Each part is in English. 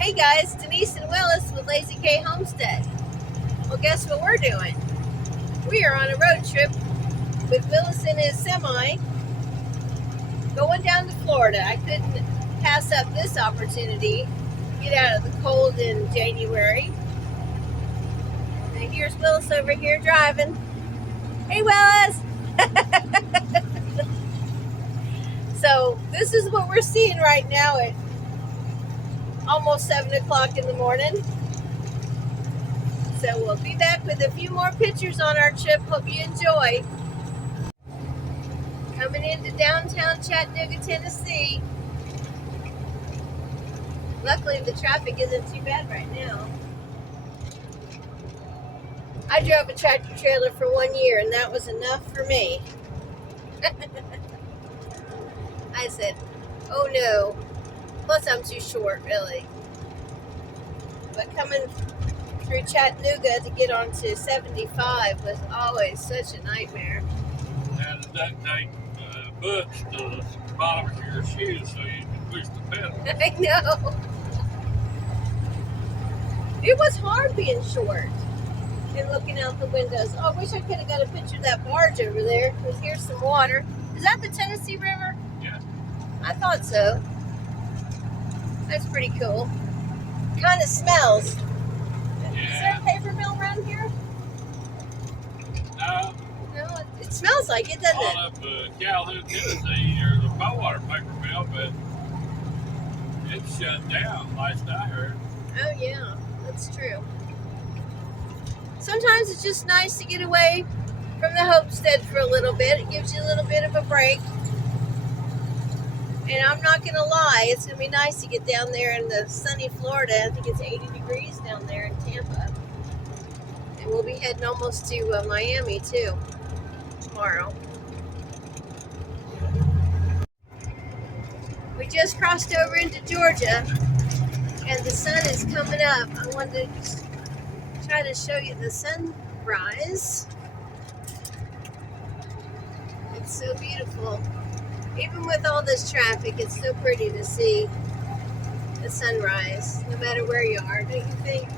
Hey guys, Denise and Willis with Lazy K Homestead. Well, guess what we're doing? We are on a road trip with Willis in his semi going down to Florida. I couldn't pass up this opportunity to get out of the cold in January. And here's Willis over here driving. Hey Willis! So this is what we're seeing right now at almost 7 o'clock in the morning. So we'll be back with a few more pictures on our trip. Hope you enjoy. Coming into downtown Chattanooga, Tennessee. Luckily the traffic isn't too bad right now. I drove a tractor trailer for 1 year and that was enough for me. I said, oh no. Plus I'm too short, really. But coming through Chattanooga to get onto 75 was always such a nightmare. Had to duct tape boots to the bottom of your shoes so you can push the pedal. I know. It was hard being short and looking out the windows. Oh, I wish I could have got a picture of that barge over there because here's some water. Is that the Tennessee River? Yeah. I thought so. That's pretty cool. Kind of smells. Yeah. Is there a paper mill around here? No. No, it smells like it, doesn't it? All up Calhoun, Tennessee, there's a Bowater paper mill, but it's shut down last I heard. Oh yeah, that's true. Sometimes it's just nice to get away from the homestead for a little bit. It gives you a little bit of a break. And I'm not going to lie, it's going to be nice to get down there in the sunny Florida. I think it's 80 degrees down there in Tampa. And we'll be heading almost to Miami too tomorrow. We just crossed over into Georgia and the sun is coming up. I wanted to try to show you the sunrise. It's so beautiful. Even with all this traffic, it's so pretty to see the sunrise, no matter where you are, don't you think?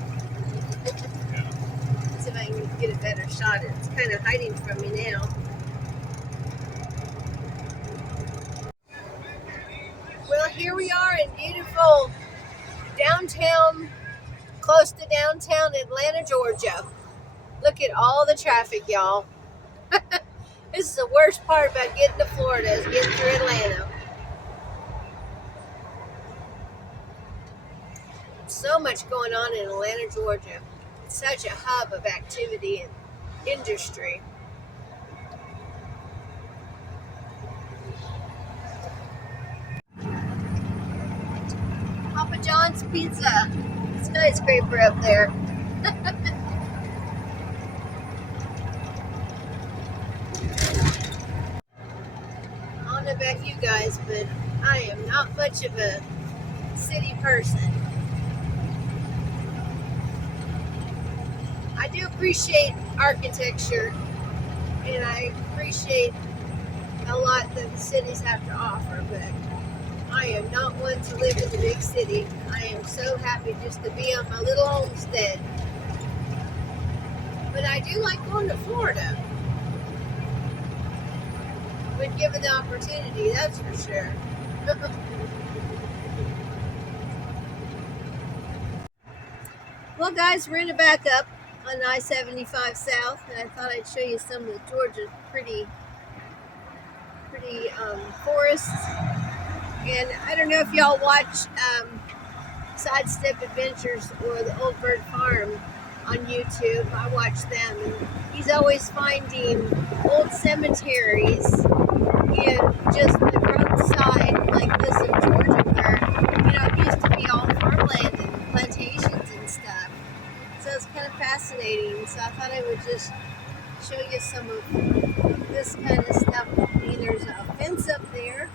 Yeah. Let's see if I can get a better shot. It's kind of hiding from me now. Well, here we are in beautiful downtown, close to downtown Atlanta, Georgia. Look at all the traffic, y'all. This is the worst part about getting to Florida is getting through Atlanta. So much going on in Atlanta, Georgia. It's such a hub of activity and industry. Papa John's Pizza. Skyscraper up there. I don't know about you guys, but I am not much of a city person. I do appreciate architecture, and I appreciate a lot that the cities have to offer, but I am not one to live in the big city. I am so happy just to be on my little homestead. But I do like going to Florida. When given the opportunity, that's for sure. Well guys, we're gonna back up on I-75 South, and I thought I'd show you some of Georgia's pretty forests. And I don't know if y'all watch Sidestep Adventures or the Old Bird Farm on YouTube. I watch them, and he's always finding old cemeteries in just the roadside like this in Georgia, where it used to be all farmland and plantations and stuff. So it's kind of fascinating. So I thought I would just show you some of this kind of stuff. There's a fence up there,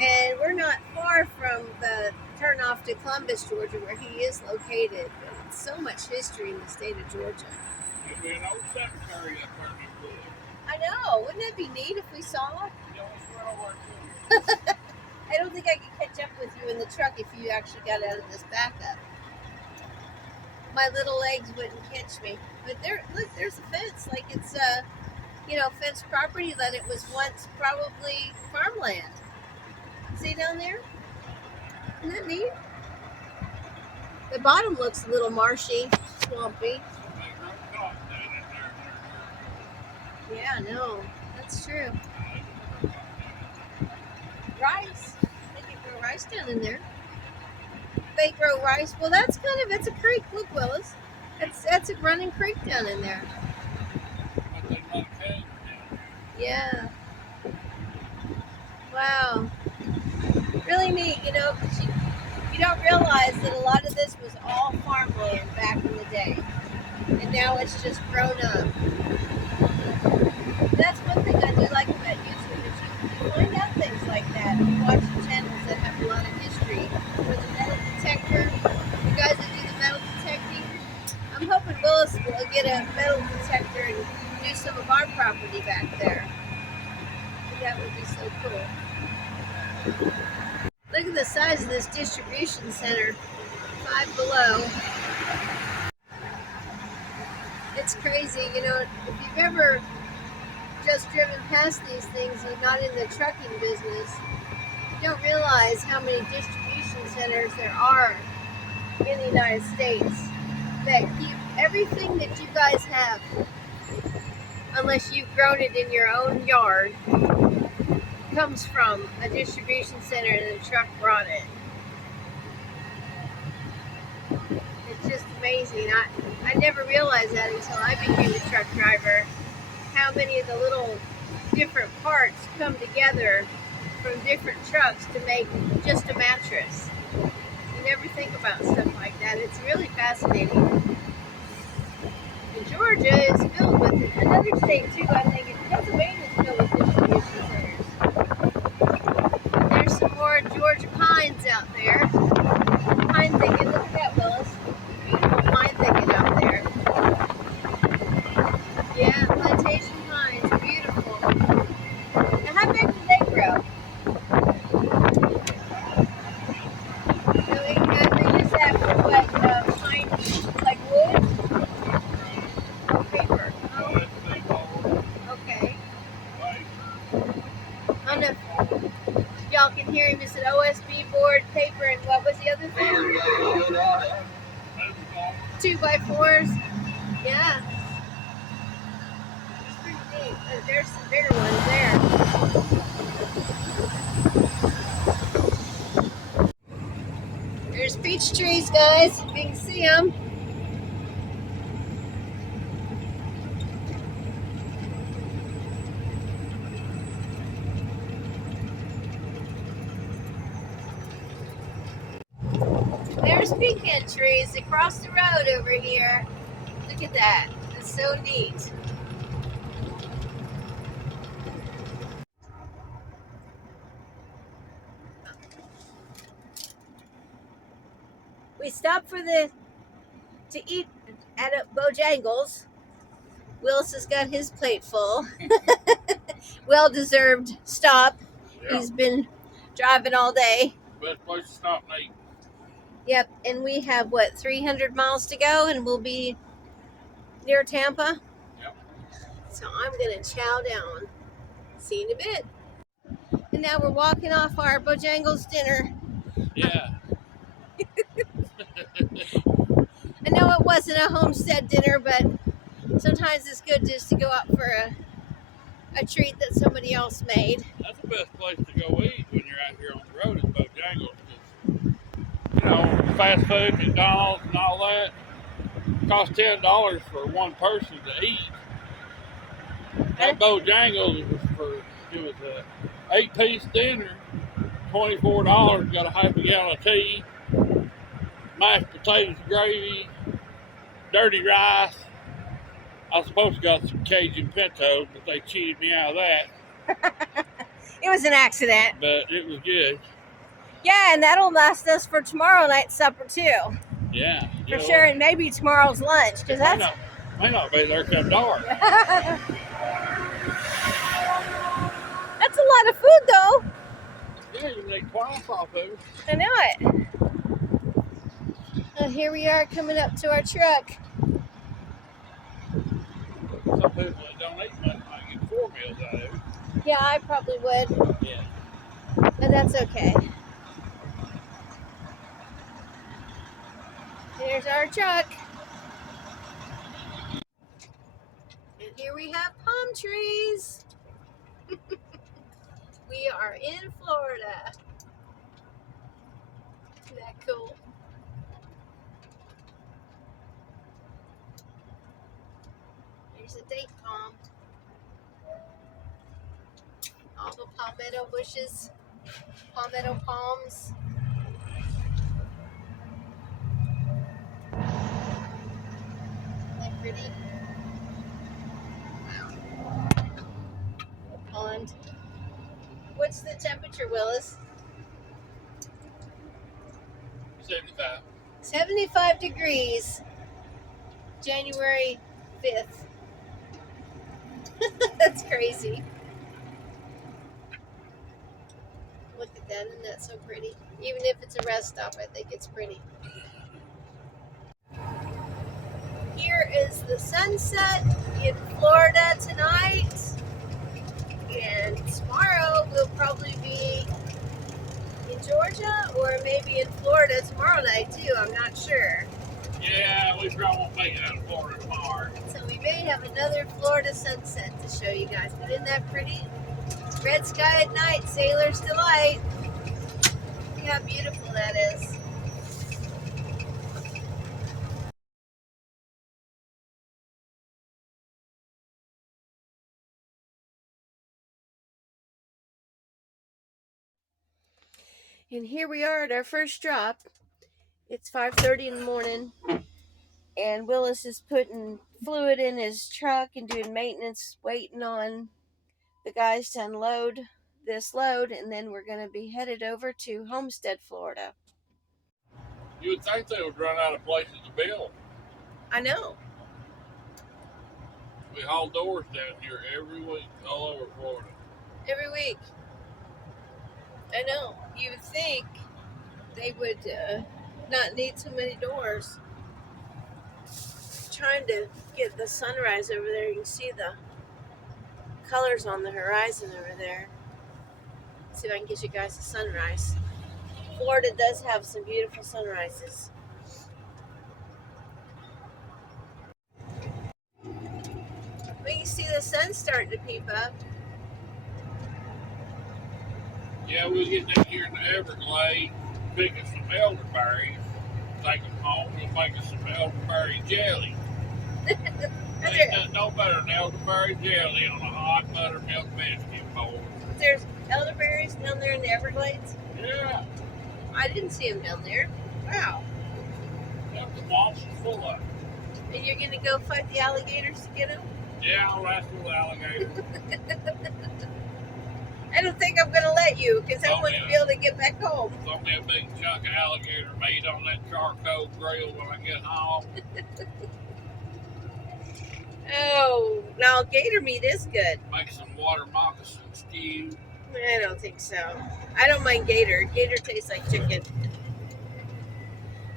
and we're not far from the turnoff to Columbus, Georgia, where he is located. But it's so much history in the state of Georgia. There'll be an old cemetery up there in the I know. Wouldn't that be neat if we saw it? You know, it's where I work too. I don't think I could catch up with you in the truck if you actually got out of this backup. My little legs wouldn't catch me. But there, look, there's a fence. Like it's fenced property that it was once probably farmland. See down there? Isn't that neat? The bottom looks a little marshy, swampy. Yeah, no, that's true. Rice. They can grow rice down in there. They grow rice. Well, it's a creek. Look, Willis. That's a running creek down in there. Yeah. Wow. Really neat, 'cause you don't realize that a lot of this was all farmland back in the day. And now it's just grown up. That's one thing I do like about YouTube is you find out things like that. You watch channels that have a lot of history. Or the metal detector, the guys that do the metal detecting. I'm hoping Willis will get a metal detector and do some of our property back there. That would be so cool. Look at the size of this distribution center. 5 Below. It's crazy, if you've ever just driven past these things and not in the trucking business, you don't realize how many distribution centers there are in the United States that keep everything that you guys have, unless you've grown it in your own yard, comes from a distribution center and the truck brought it. It's just amazing. I never realized that until I became a truck driver, how many of the little different parts come together from different trucks to make just a mattress. You never think about stuff like that. It's really fascinating. And Georgia is filled with it. Another state too, I think, is Pennsylvania is filled with distribution centers. There's some more Georgia pines out there. Pine thicket, look at that, Willis. Beautiful pine thicket out there. Yeah, plantation pines, beautiful. Now, how big do they grow? So they use that for what? Pine, like wood? Oh, paper. Oh, okay. I don't know if y'all can hear him. He said OSB board, paper, and what was the other thing? 2x4s. Yeah. It's pretty neat. There's some bigger ones there. There's peach trees, guys. You can see them. There's pecan trees across the road over here. Look at that. It's so neat. We stopped to eat at Bojangles. Willis has got his plate full. Well-deserved stop. Yeah. He's been driving all day. Best place to stop, Nate. Yep, and we have, 300 miles to go, and we'll be near Tampa? Yep. So I'm going to chow down. See you in a bit. And now we're walking off our Bojangles dinner. Yeah. I know it wasn't a homestead dinner, but sometimes it's good just to go out for a treat that somebody else made. That's the best place to go eat when you're out here on the road is Bojangles. Fast food, McDonald's and all that costs $10 for one person to eat. That Bojangles was a 8-piece dinner, $24, got a half a gallon of tea, mashed potatoes, gravy, dirty rice. I was supposed to got some Cajun pintos, but they cheated me out of that. It was an accident. But it was good. Yeah, and that'll last us for tomorrow night's supper too. Yeah. For sure, and maybe tomorrow's lunch, because that's... May not be there come dark. That's a lot of food, though. Yeah, Yeah, you make twice off of it. I know it. And here we are coming up to our truck. Some people that don't eat much might get 4 meals out of it. Yeah, I probably would, Yeah. but that's okay. Here's our truck. And here we have palm trees. We are in Florida. Isn't that cool? There's a date palm. All the palmetto bushes, palmetto palms. Isn't that pretty? Pond. What's the temperature, Willis? 75. 75 degrees. January 5th. That's crazy. Look at that, isn't that so pretty? Even if it's a rest stop, I think it's pretty. Here is the sunset in Florida tonight. And tomorrow we'll probably be in Georgia or maybe in Florida tomorrow night too. I'm not sure. Yeah, we probably won't make it out of Florida tomorrow. So we may have another Florida sunset to show you guys. But isn't that pretty? Red sky at night, sailor's delight. Look how beautiful that is. And here we are at our first drop. It's 5:30 in the morning, and Willis is putting fluid in his truck and doing maintenance, waiting on the guys to unload this load, and then we're going to be headed over to Homestead, Florida. You would think they would run out of places to build. I know. We haul doors down here every week all over Florida. Every week. I know. You would think they would not need so many doors. Trying to get the sunrise over there. You can see the colors on the horizon over there. Let's see if I can get you guys a sunrise. Florida does have some beautiful sunrises. We can see the sun starting to peep up. Yeah, we'll get down here in the Everglades, pick us some elderberries, take them home, we'll make us some elderberry jelly. Ain't nothing no better than elderberry jelly on a hot buttermilk biscuit bowl. There's elderberries down there in the Everglades? Yeah. I didn't see them down there. Wow. Yeah, the swamps is full of them. And you're going to go fight the alligators to get them? Yeah, I'll wrestle the alligator. I don't think I'm going to let you because I want to be able to get back home. Throw me a big chunk of alligator meat on that charcoal grill when I get home. Oh, now gator meat is good. Make some water moccasin stew. I don't think so. I don't mind gator. Gator tastes like chicken.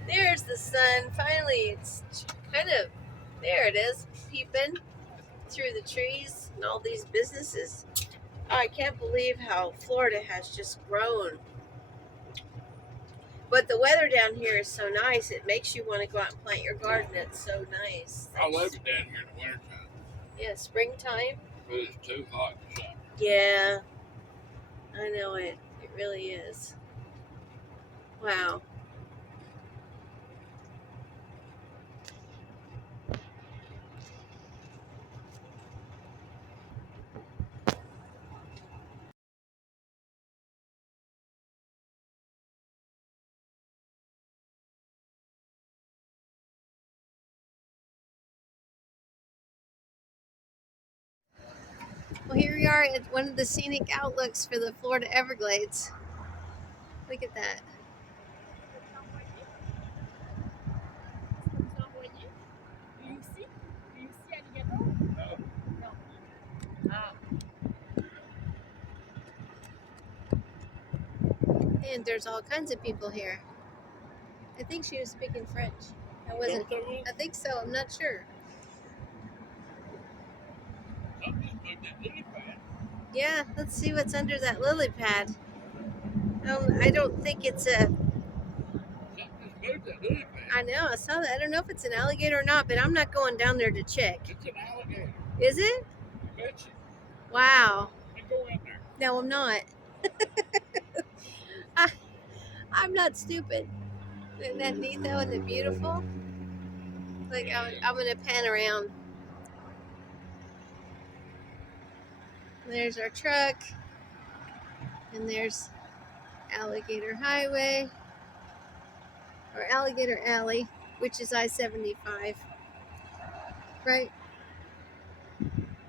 There's the sun. Finally, it's kind of, there it is, peeping through the trees and all these businesses. Oh, I can't believe how Florida has just grown. But the weather down here is so nice, it makes you want to go out and plant your garden. It's so nice. I love it down here in the wintertime. Yeah, springtime. But it's too hot for summer. Yeah, I know it. It really is. Wow. Well, here we are at one of the scenic outlooks for the Florida Everglades. Look at that. And there's all kinds of people here. I think she was speaking French. I Is that wasn't. what that was? I think so. I'm not sure. Something just moved that lily pad. Yeah, let's see what's under that lily pad. I don't think it's a. Something just moved that lily pad. I know. I saw that. I don't know if it's an alligator or not, but I'm not going down there to check. It's an alligator. Is it? I bet you. Wow. Let me go in there. No, I'm not. I'm not stupid. Isn't that neat though? Isn't it beautiful? Like I'm gonna pan around. There's our truck, and there's Alligator Highway, or Alligator Alley, which is I-75, right?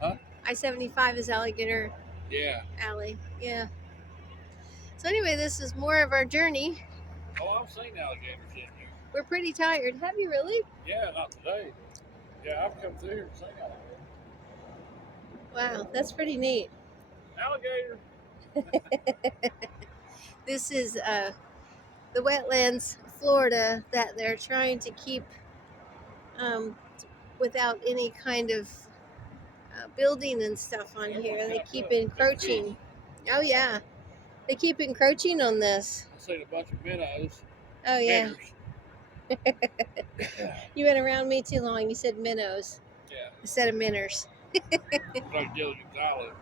Huh? I-75 is Alligator Yeah. Alley, yeah. So anyway, this is more of our journey. Oh, I've seen alligators in here. We're pretty tired. Have you really? Yeah, not today. Yeah, I've come through here and seen alligators. Wow, that's pretty neat. Alligator. This is the wetlands, Florida, that they're trying to keep without any kind of building and stuff on here. They keep encroaching. Oh yeah, they keep encroaching on this. I've seen a bunch of minnows. Oh yeah. Minners. You went around me too long. You said minnows Yeah. instead of minners. Like Gilligan's Island.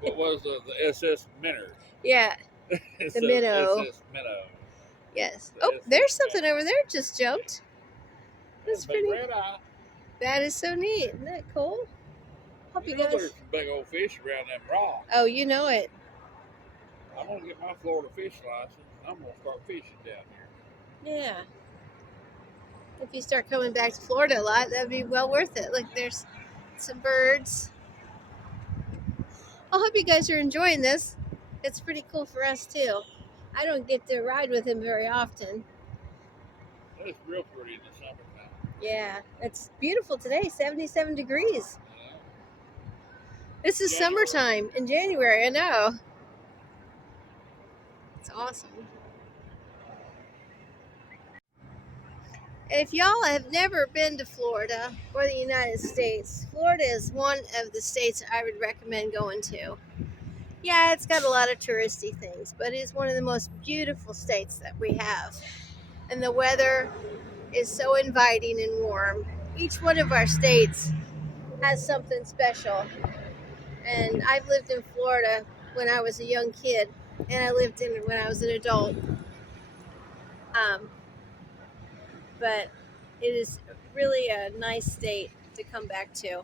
What was the SS Minnow? Yeah. The minnow. SS Minnow. Yes. The Oh, SS there's something over there. Just jumped. That's Big pretty. red eye. That is so neat. Isn't that cool? Hope you know guys. There's some big old fish around them rocks. Oh, you know it. I'm gonna get my Florida fish license. I'm gonna start fishing down here. Yeah. If you start coming back to Florida a lot, that'd be well worth it. Look, there's some birds. I hope you guys are enjoying this. It's pretty cool for us too. I don't get to ride with him very often. It's real pretty in the summertime. Yeah, it's beautiful today, 77 degrees. You know? This is January. summertime in January, I know. It's awesome. If y'all have never been to Florida or the United States, Florida is one of the states I would recommend going to. Yeah, it's got a lot of touristy things, but it's one of the most beautiful states that we have. And the weather is so inviting and warm. Each one of our states has something special. And I've lived in Florida when I was a young kid, and I lived in it when I was an adult. But it is really a nice state to come back to.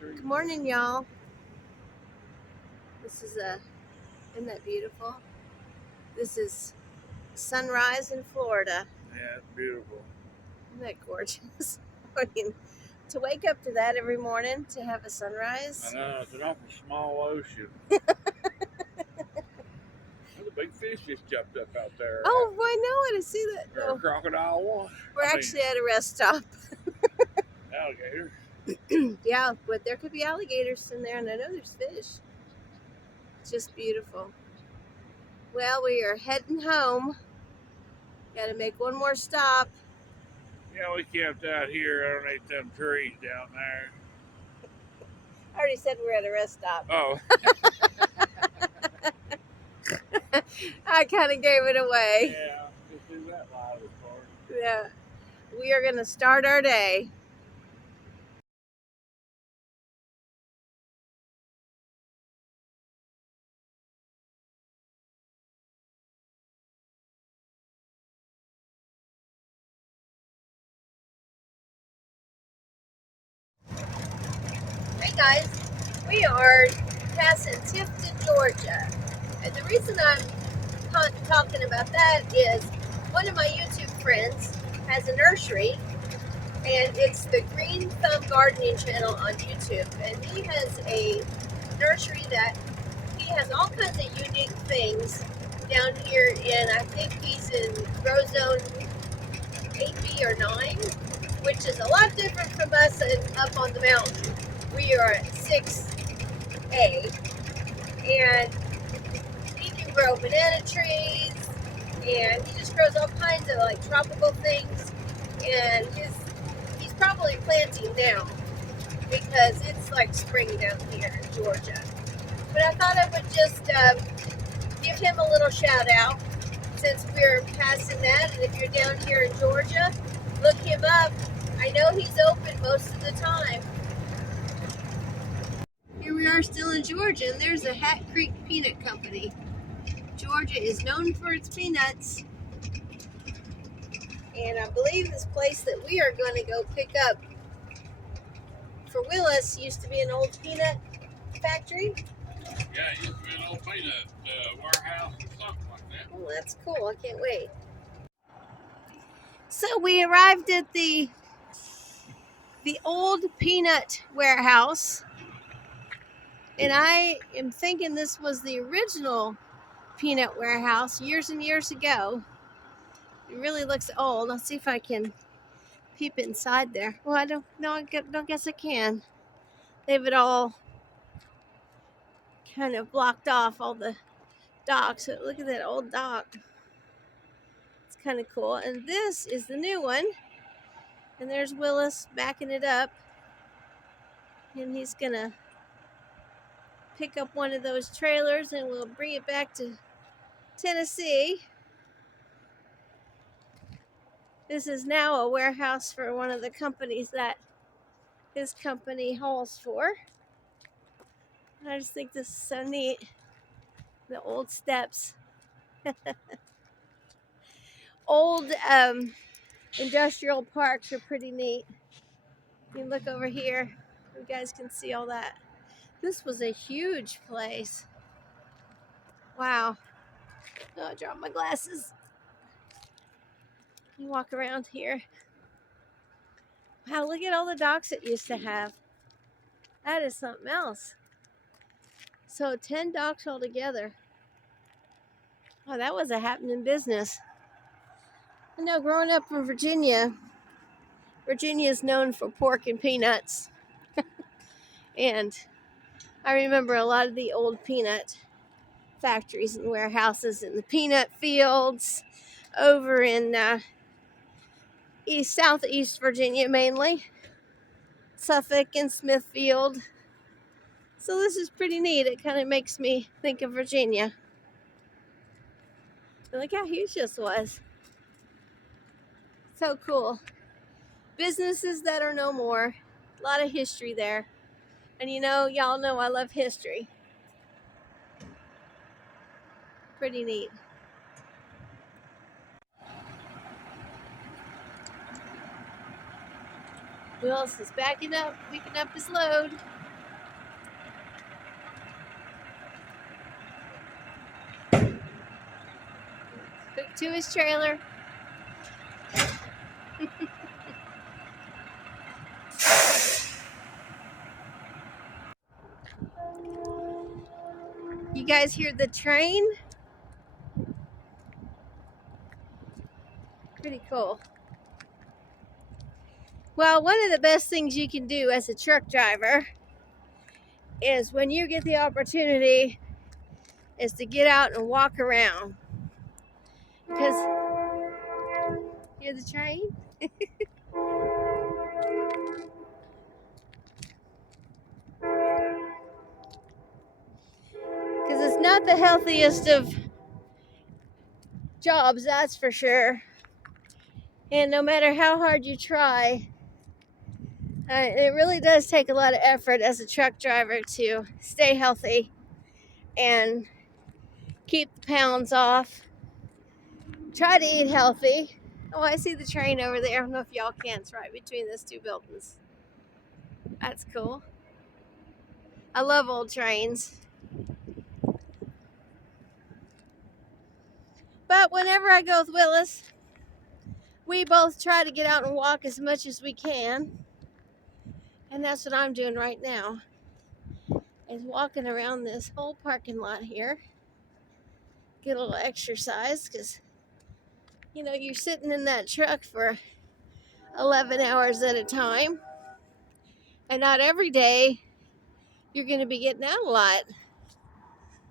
Good morning, y'all. This is isn't that beautiful? This is sunrise in Florida. Yeah, it's beautiful. Isn't that gorgeous? I mean, to wake up to that every morning, to have a sunrise. I know, it's an awful small ocean. There's a big fish just jumped up out there. Oh, I know it. I see that. Or a crocodile one. We're actually at a rest stop. Alligator. Yeah, but there could be alligators in there, and I know there's fish. It's just beautiful. Well, we are heading home. Got to make one more stop. Yeah, we camped out here underneath them trees down there. I already said we're at a rest stop. Oh. I kind of gave it away. Yeah, just do that loud as far. Yeah. We are going to start our day. Hey guys, we are passing Tifton, Georgia. And the reason I'm talking about that is one of my YouTube friends has a nursery, and it's the Green Thumb Gardening channel on YouTube. And he has a nursery that he has all kinds of unique things down here in, I think he's in grow zone 8B or 9. which is a lot different from us up on the mountain. We are at 6A, and he can grow banana trees, and he just grows all kinds of like tropical things. And he's probably planting now because it's like spring down here in Georgia. But I thought I would just give him a little shout out since we're passing that. And if you're down here in Georgia, look him up. I know he's open most of the time. Here we are still in Georgia, and there's a Hat Creek Peanut Company. Georgia is known for its peanuts. And I believe this place that we are going to go pick up for Willis used to be an old peanut factory. Yeah, it used to be an old peanut warehouse or something like that. Oh, that's cool. I can't wait. So we arrived at the old peanut warehouse, and I am thinking this was the original peanut warehouse years and years ago. It really looks old. I'll see if I can peep inside there. Well, I don't guess I can. They have it all kind of blocked off, all the docks. So look at that old dock. It's kind of cool. And this is the new one. And there's Willis backing it up. And he's going to pick up one of those trailers and we'll bring it back to Tennessee. This is now a warehouse for one of the companies that his company hauls for. I just think this is so neat. The old steps. Old industrial parks are pretty neat. You can look over here. You guys can see all that. This was a huge place. Wow. Oh, I dropped my glasses. You walk around here. Wow, look at all the docks it used to have. That is something else. So 10 docks altogether. Oh, that was a happening business. I know growing up in Virginia, Virginia is known for pork and peanuts. And I remember a lot of the old peanut factories and warehouses in the peanut fields over in southeast Virginia mainly. Suffolk and Smithfield. So this is pretty neat. It kind of makes me think of Virginia. And look how huge this was. So cool. Businesses that are no more. A lot of history there. And you know, y'all know I love history. Pretty neat. Willis is backing up, picking up his load. Hooked to his trailer. You guys hear the train? Pretty cool. Well, one of the best things you can do as a truck driver is when you get the opportunity is to get out and walk around. Because, hear the train? Because it's not the healthiest of jobs, that's for sure. And no matter how hard you try, it really does take a lot of effort as a truck driver to stay healthy and keep the pounds off. Try to eat healthy. Oh, I see the train over there. I don't know if y'all can. It's right between those two buildings. That's cool. I love old trains. But whenever I go with Willis, we both try to get out and walk as much as we can. And that's what I'm doing right now. Is walking around this whole parking lot here. Get a little exercise because, you know, you're sitting in that truck for 11 hours at a time. And not every day you're going to be getting out a lot.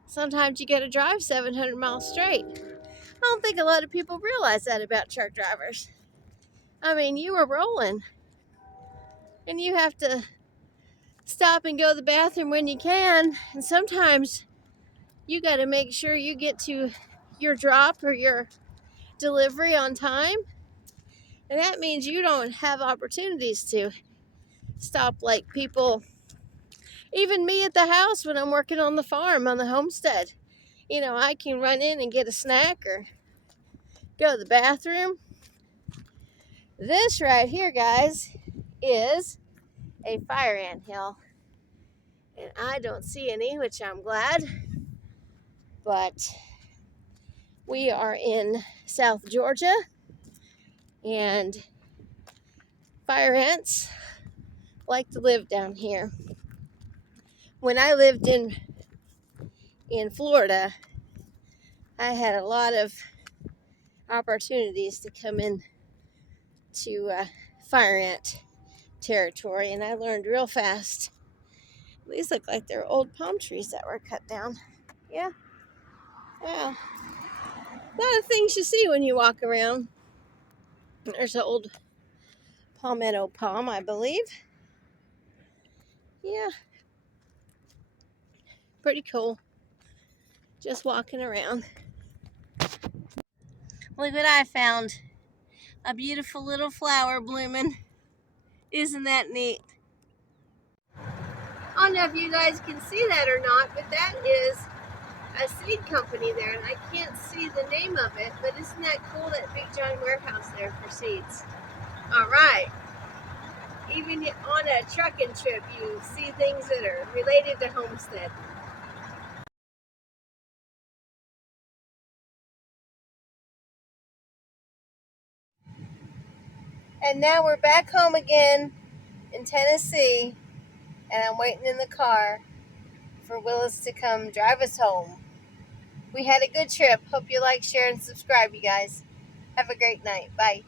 Sometimes you got to drive 700 miles straight. I don't think a lot of people realize that about truck drivers. I mean, you were rolling and you have to stop and go to the bathroom when you can. And sometimes you got to make sure you get to your drop or your delivery on time. And that means you don't have opportunities to stop like people, even me at the house when I'm working on the farm, on the homestead. You know, I can run in and get a snack or go to the bathroom. This right here, guys, is a fire ant hill. And I don't see any, which I'm glad. But we are in South Georgia, and fire ants like to live down here. When I lived in Florida, I had a lot of opportunities to come in to fire ant territory, and I learned real fast. These look like they're old palm trees that were cut down. Yeah. Wow. A lot of things you see when you walk around. There's an old palmetto palm, I believe. Yeah. Pretty cool. Just walking around. Look what I found. A beautiful little flower blooming. Isn't that neat? I don't know if you guys can see that or not, but that is a seed company there, and I can't see the name of it, but isn't that cool, that big giant warehouse there for seeds? All right. Even on a trucking trip, you see things that are related to Homestead. And now we're back home again in Tennessee, and I'm waiting in the car for Willis to come drive us home. We had a good trip. Hope you like, share, and subscribe, you guys. Have a great night. Bye.